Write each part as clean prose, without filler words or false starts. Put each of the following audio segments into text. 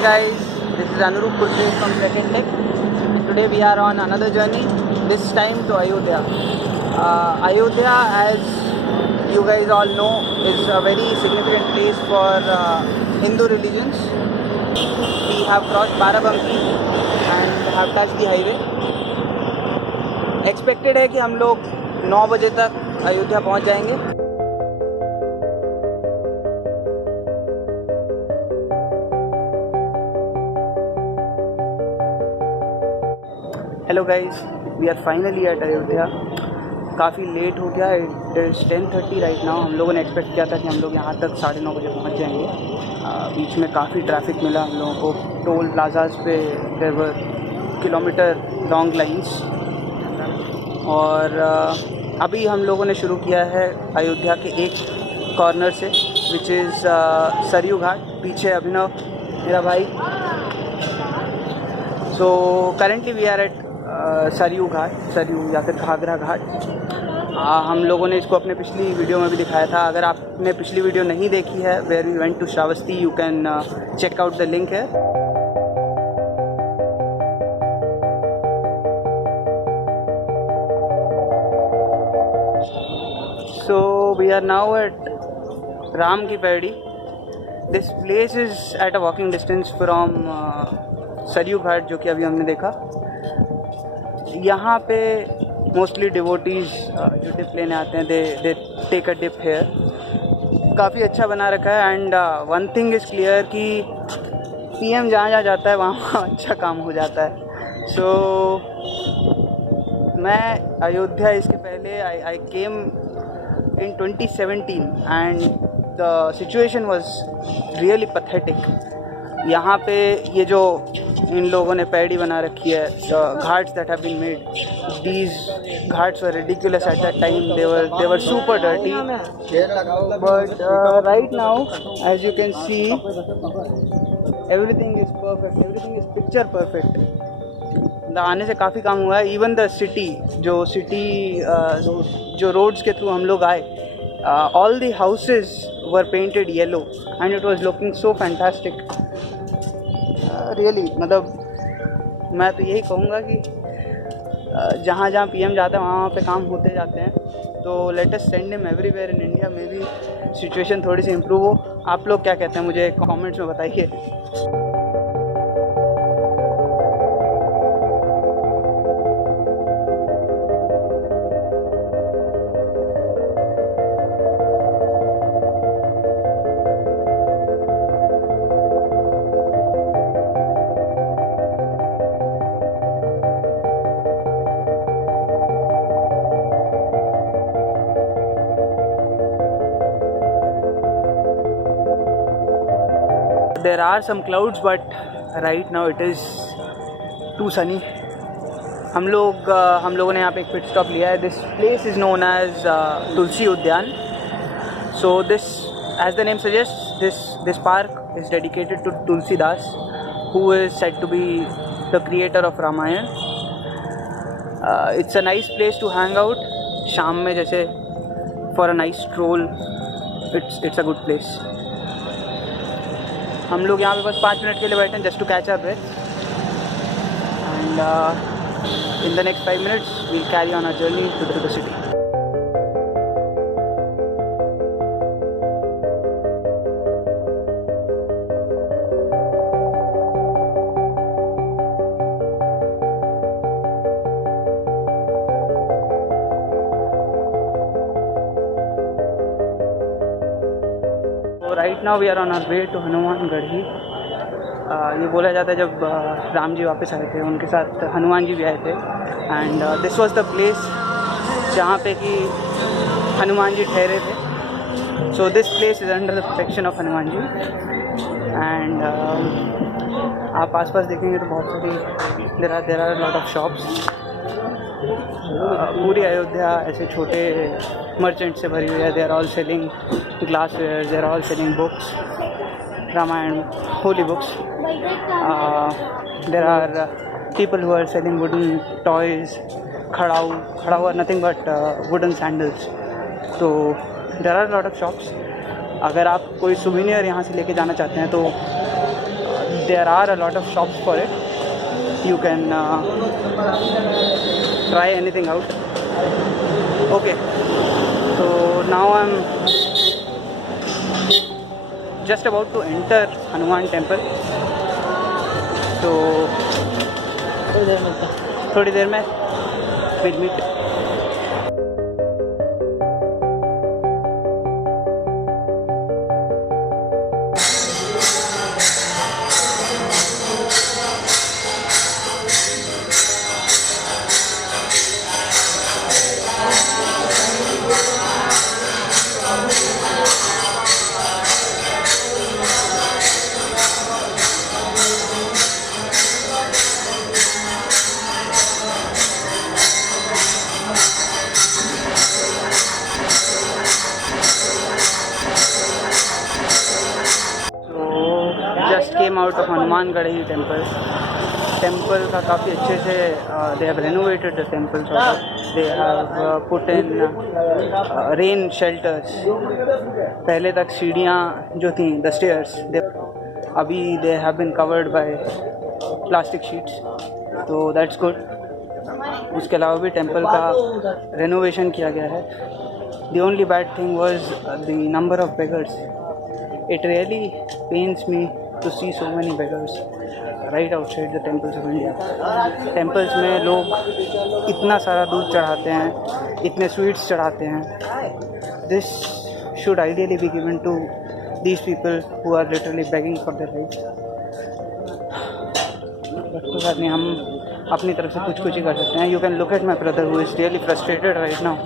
Hey guys, this is Anurup Kurse from Second Tech. Today we are on another journey, this time to Ayodhya. Ayodhya, as you guys all know, is a very significant place for Hindu religions. We have crossed Barabanki and have touched the highway. Expected है कि हम लोग 9 बजे तक अयोध्या पहुंच जाएंगे. Hello guys, we are finally at Ayodhya. काफ़ी late हो गया, इट इज़ 10:30 राइट नाउ. हम लोगों ने एक्सपेक्ट किया था कि हम लोग यहाँ तक 9:30 बजे पहुँच जाएंगे. बीच में काफ़ी ट्रैफिक मिला हम लोगों को. टोल प्लाजाज पे there were kilometre long lines. और अभी हम लोगों ने शुरू किया है अयोध्या के एक कॉर्नर से, विच इज़ सरयू घाट. पीछे अभिनव मेरा भाई. So currently we are at Sarayu Ghat, Sarayu या फिर घाघरा घाट. हम लोगों ने इसको अपने पिछली वीडियो में भी दिखाया था. अगर आपने पिछली वीडियो नहीं देखी है, where we went to Shravasti, you can check out the link है. So we are now at Ram ki Paidi. This place is at a walking distance from Sarayu ghat, जो कि अभी हमने देखा. यहाँ पे मोस्टली डिवोटीज़ जो डिप लेने आते हैं, they take a dip here. काफ़ी अच्छा बना रखा है. And one thing is clear कि पीएम जहाँ जहाँ जाता है वहाँ अच्छा काम हो जाता है. सो मैं अयोध्या इसके पहले आई केम इन 2017 and the situation was really pathetic. यहाँ पे ये जो इन लोगों ने पैड़ी बना रखी है, ghats that have been made, these ghats were ridiculous at that time. they were super dirty, but right now as you can see everything is perfect, everything is picture perfect. आने से काफ़ी काम हुआ है. इवन द सिटी जो roads के through हम लोग आए, all the houses were painted yellow and it was looking so fantastic. Really मतलब मैं तो यही कहूँगा कि जहाँ जहाँ पीएम जाता है वहाँ पे काम होते जाते हैं. तो let us send him everywhere in India. May be situation थोड़ी सी इम्प्रूव हो. आप लोग क्या कहते हैं मुझे कमेंट्स में बताइए. There are some clouds, but right now it is too sunny. हम लोगों ने यहाँ पे एक पिट स्टॉप लिया है. This place is known as Tulsi Udyan. So this, as the name suggest, this park is dedicated to Tulsidas, who is said to be the creator of Ramayana. It's a nice place to hang out. शाम में जैसे for a nice stroll, it's a good place. हम लोग यहाँ पे बस 5 minute के लिए बैठे हैं, just to catch a breath. And in the next 5 minutes we'll carry on a journey to the city. Right now we are on our way to Hanumangarhi. ये बोला जाता है जब राम जी वापस आए थे, उनके साथ हनुमान जी भी आए थे. And this was the place जहाँ पे कि हनुमान जी ठहरे थे. So this place is under the protection of Hanuman ji. And आप आसपास देखेंगे तो बहुत सारी there are lot of shops. पूरी अयोध्या ऐसे छोटे मर्चेंट से भरी हुई है. They are all selling glassware, they are all selling books, Ramayana, holy books. There are people who are selling wooden toys, khadau are nothing but wooden sandals. So there are a lot of shops. अगर आप कोई souvenir यहाँ से लेके जाना चाहते हैं तो there are a lot of shops for it. You can try anything out. Okay, so now I'm just about to enter Hanuman temple. So थोड़ी देर में we'll meet. Just came out of Hanumangarhi temple. Temple का काफ़ी अच्छे से they have renovated the temple sort of. They have put in rain shelters. पहले तक सीढ़ियाँ जो थी the stairs अभी they have been covered by plastic sheets. So that's good. उसके अलावा भी टेम्पल का रेनोवेशन किया गया है. The only bad thing was the number of beggars. It really pains me to see so many beggars right outside the temples of India. Temples में लोग इतना सारा दूध चढ़ाते हैं, इतने स्वीट्स चढ़ाते हैं. This should ideally be given to these people who are literally begging for their lives. But कोई बात नहीं, हम अपनी तरफ से कुछ ही कर सकते हैं. You can look at my brother who is really frustrated right now.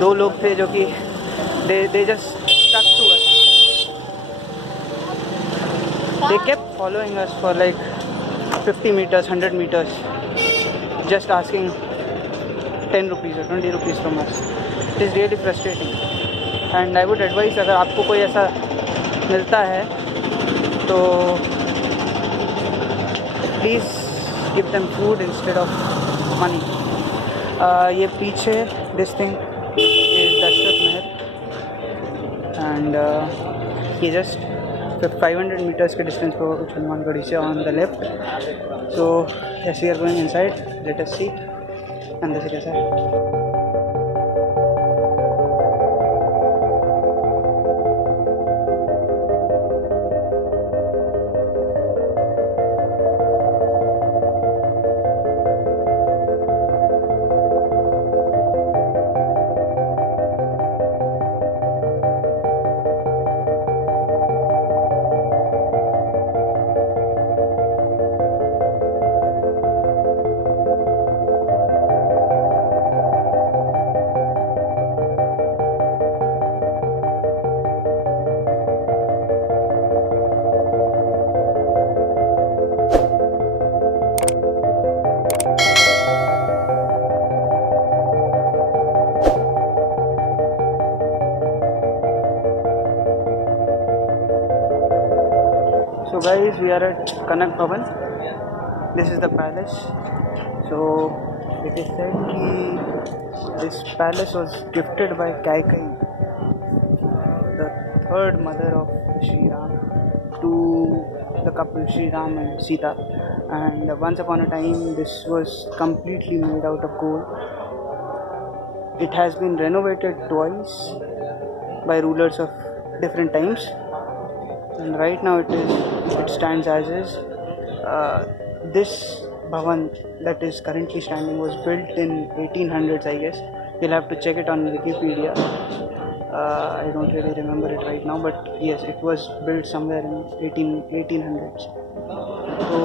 दो लोग थे जो कि they just stuck to us. They kept following us for like 50 meters, 100 meters, just asking 10 rupees or 20 rupees from us. It is really frustrating. And I would advise, अगर आपको कोई ऐसा मिलता है तो please give them food instead of money. ये पीछे this thing is Dasharath Mahal. And ये just 500 meters के distance पर कुछ हनुमानगढ़ी से on the left. So yes, we are going inside. Let us see अंदर से कैसा है. So guys, we are at Kanak Bhavan. This is the palace. So it is said that this palace was gifted by Kaikeyi, the third mother of Sri Ram, to the couple Sri Ram and Sita. And once upon a time, this was completely made out of gold. It has been renovated twice by rulers of different times. And right now it stands as is. This bhavan that is currently standing was built in 1800s, I guess. You'll have to check it on Wikipedia. I don't really remember it right now, but yes, it was built somewhere in 1800s. So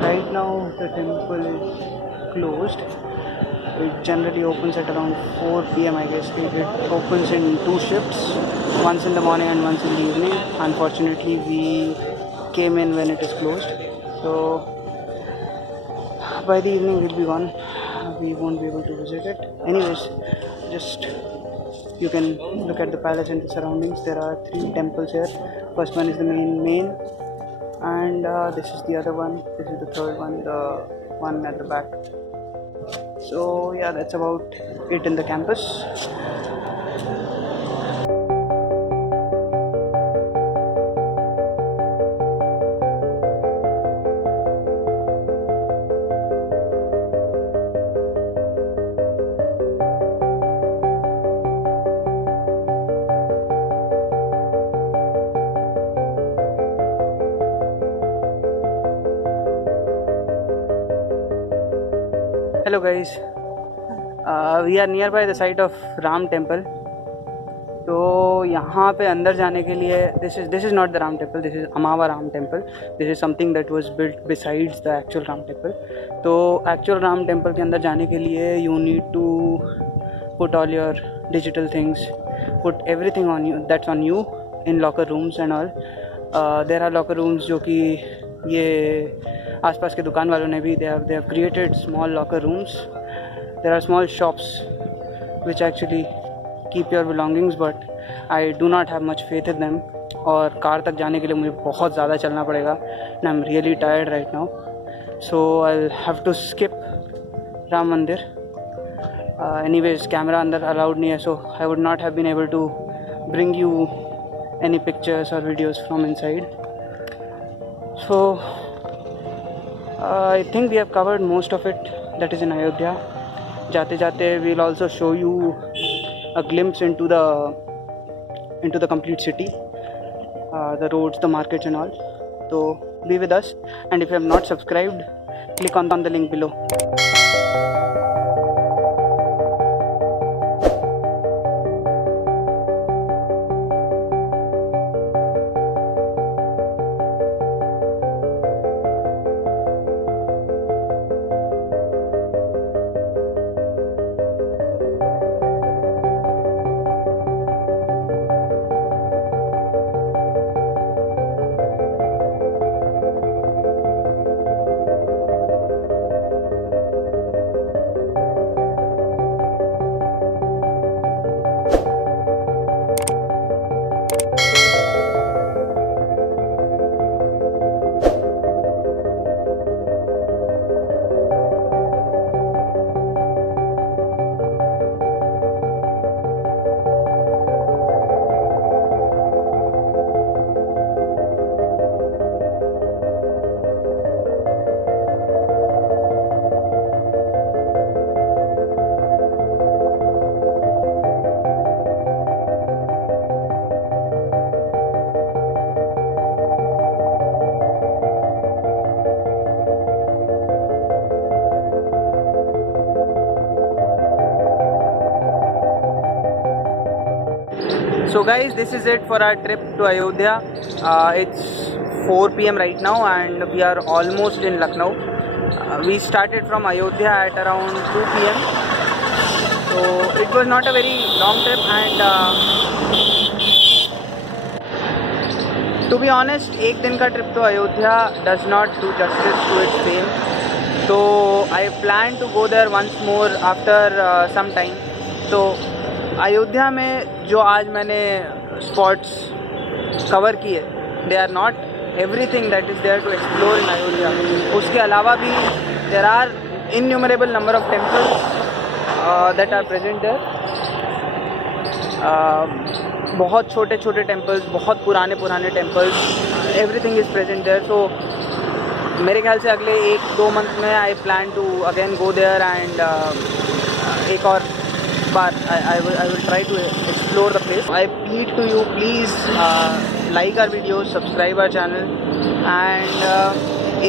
right now the temple is closed. It generally opens at around 4 PM, I guess. It opens in 2 shifts, once in the morning and once in the evening. Unfortunately, we came in when it is closed. So by the evening we'll be gone. We won't be able to visit it. Anyways, just you can look at the palace and the surroundings. There are 3 temples here. First one is the main, and this is the other one. This is the third one, the one at the back. So yeah, that's about it in the campus. Hello guys, we are nearby the site of Ram Temple. तो यहाँ पे अंदर जाने के लिए this is not the Ram Temple, this is Amava Ram Temple. This is something that was built besides the actual Ram Temple. तो actual Ram Temple के अंदर जाने के लिए you need to put all your digital things, put everything on you that's on you in locker rooms and all. There are locker rooms जो कि ये आसपास के दुकान वालों ने भी they have created small locker rooms. There are small shops which actually keep your belongings, but I do not have much faith in them. और कार तक जाने के लिए मुझे बहुत ज़्यादा चलना पड़ेगा and I'm really tired right now, so I'll have to skip Ram Mandir. Anyways, camera अंदर allowed नहीं है, so I would not have been able to bring you any pictures or videos from inside. So I think we have covered most of it that is in Ayodhya. जाते जाते we'll also show you a glimpse into the complete city, the roads, the markets and all. So be with us, and if you have not subscribed, click on the link below. So guys, this is it for our trip to Ayodhya. It's 4 PM right now and we are almost in Lucknow. We started from Ayodhya at around 2 PM. So it was not a very long trip, and to be honest, एक दिन का trip to Ayodhya does not do justice to its fame. So I plan to go there once more after some time. So Ayodhya में जो आज मैंने spots cover किए, they are not everything that is there to explore in Ayodhya. उसके अलावा भी there are innumerable number of temples that are present there. बहुत छोटे छोटे टेम्पल्स, बहुत पुराने पुराने temples, everything is present there. So मेरे ख्याल से अगले 1-2 मंथ में I plan to again go there and एक और बार I will try to explore the place. I plead to you, please like our videos, subscribe our channel, and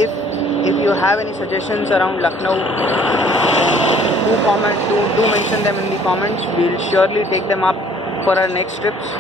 if you have any suggestions around Lucknow, do mention them in the comments. We'll surely take them up for our next trips.